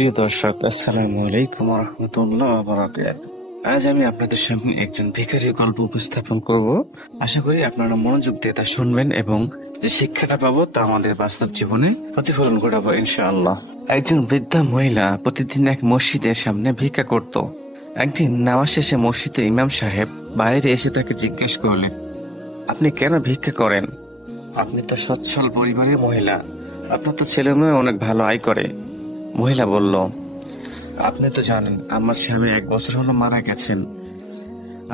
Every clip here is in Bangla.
প্রিয় দর্শক, আসসালামু আলাইকুম রহমতুল্লাহ বারাকাত। আজ আমি আপনাদের সামনে একজন ভিখারির গল্প উপস্থাপন করব। আশা করি আপনারা মনোযোগ দিয়ে তা শুনবেন এবং যে শিক্ষাটা পাবো তা আমাদের বাস্তব জীবনে প্রতিফলন ঘটাবো ইনশাআল্লাহ। একজন বৃদ্ধা মহিলা প্রতিদিন এক মসজিদের সামনে ভিক্ষা করত। একদিন নামাজ শেষে মসজিদের ইমাম সাহেব বাইরে এসে তাকে জিজ্ঞেস করলেন, আপনি কেন ভিক্ষা করেন? আপনি তো সচ্ছল পরিবারের মহিলা, আপনার তো ছেলে মেয়ে অনেক ভালো আয় করে। মহিলা বলল, আপনি তো জানেন আমার স্বামী 1 বছর হলো মারা গেছেন,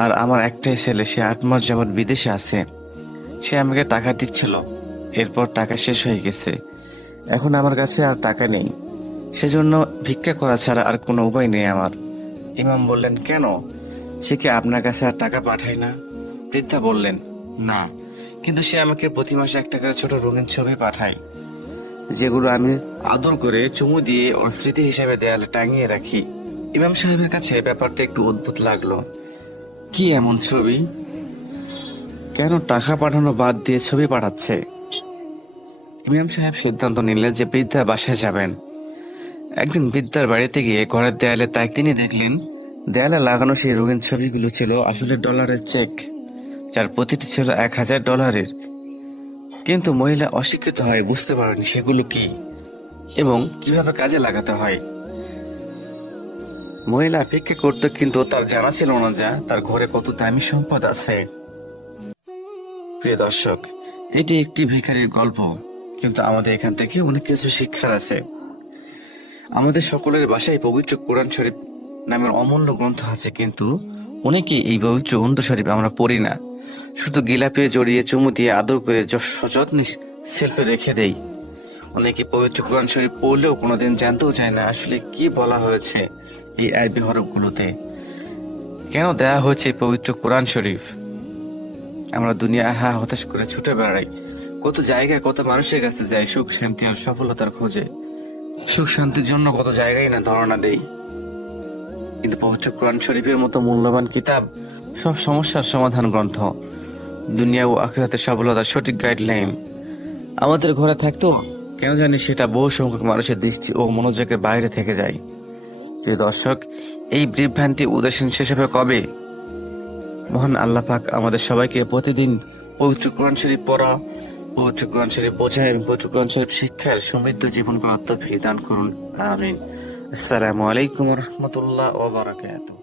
আর আমার একটাই ছেলে, সে 8 মাস যাবৎ বিদেশে আছে। সে আমাকে টাকা দিচ্ছিল, এরপর টাকা শেষ হয়ে গেছে। এখন আমার কাছে আর টাকা নেই, সেজন্য ভিক্ষা করা ছাড়া আর কোনো উপায় নেই আমার। ইমাম বললেন, কেন? সে কি আপনার কাছে আর টাকা পাঠায় না? বৃদ্ধা বললেন, না, কিন্তু সে আমাকে প্রতি মাসে 1 টাকার ছোট রঙিন ছবি পাঠায়, যেগুলো আমি আদর করে চুমু দিয়ে ওর স্মৃতি হিসেবে দেয়ালে টাঙিয়ে রাখি। ইমাম সাহেবের কাছে ব্যাপারটা একটু অদ্ভুত লাগলো। কি এমন ছবি? কেন টাকা পাঠানো বাদ দিয়ে ছবি পাঠাচ্ছে? ইমাম সাহেব সিদ্ধান্ত নিলেন যে বৃদ্ধা বাসায় যাবেন। একদিন বৃদ্ধার বাড়িতে গিয়ে ঘরের দেয়ালে তাই তিনি দেখলেন, দেয়ালে লাগানো সেই রঙিন ছবিগুলো ছিল আসলে ডলারের চেক, যার প্রতিটি ছিল $1000। কিন্তু মহিলা অশিক্ষিত হয় বুঝতে পারেনি সেগুলো কি এবং কিভাবে কাজে লাগাতে হয়। মহিলা ভিক্ষা করতো, কিন্তু তার জানা ছিল না যে তার ঘরে কত দামি সম্পদ আছে। প্রিয় দর্শক, এটি একটি ভিখারির গল্প, কিন্তু আমাদের এখান থেকে অনেক কিছু শিক্ষার আছে। আমাদের সকলের বাসায় পবিত্র কোরআন শরীফ নামের অমূল্য গ্রন্থ আছে, কিন্তু অনেকেই এই পবিত্র গ্রন্থ শরীফ আমরা পড়ি না, শুধু গিলাপে জড়িয়ে চুমু দিয়ে আদর করে সযত্নে সেলফে রেখে দেই। অনেকে পবিত্র কোরআন শরীফ পড়লেও কোনোদিন জানতেও চায় না আসলে কি বলা হয়েছে এই আরবি হরফগুলোতে, কেন দেয়া হয়েছে এই পবিত্র কোরআন শরীফ। আমরা দুনিয়া হতাশ করে ছুটে বেড়াই, কত জায়গায় কত মানুষের কাছে যাই সুখ শান্তি আর সফলতার খোঁজে। সুখ শান্তির জন্য কত জায়গায় না ধারণা দেই, কিন্তু পবিত্র কোরআন শরীফের মতো মূল্যবান কিতাব সব সমস্যার সমাধান গ্রন্থ, দুনিয়া ও আখিরাতের সফলতার সঠিক গাইডলাইন আমাদের ঘরে থাকতো, কেন জানি সেটা বহু সংখ্যক মানুষের দৃষ্টি ও মনোযোগের বাইরে থেকে যায়। প্রিয় দর্শক, এই বিভ্রান্তি উদাসীন শেষ হবে কবে? মহান আল্লাহ পাক আমাদের সবাইকে প্রতিদিন পবিত্র কোরআন শরীফ পড়া, পবিত্র কোরআন শরীফ বোঝা এবং পবিত্র কোরআন শরীফ শিক্ষার সমৃদ্ধ জীবন গড়ার তৌফিক দান করুন। আমিন। আসসালামু আলাইকুম রহমতুল্লাহ ওয়া বারাকাতুহু।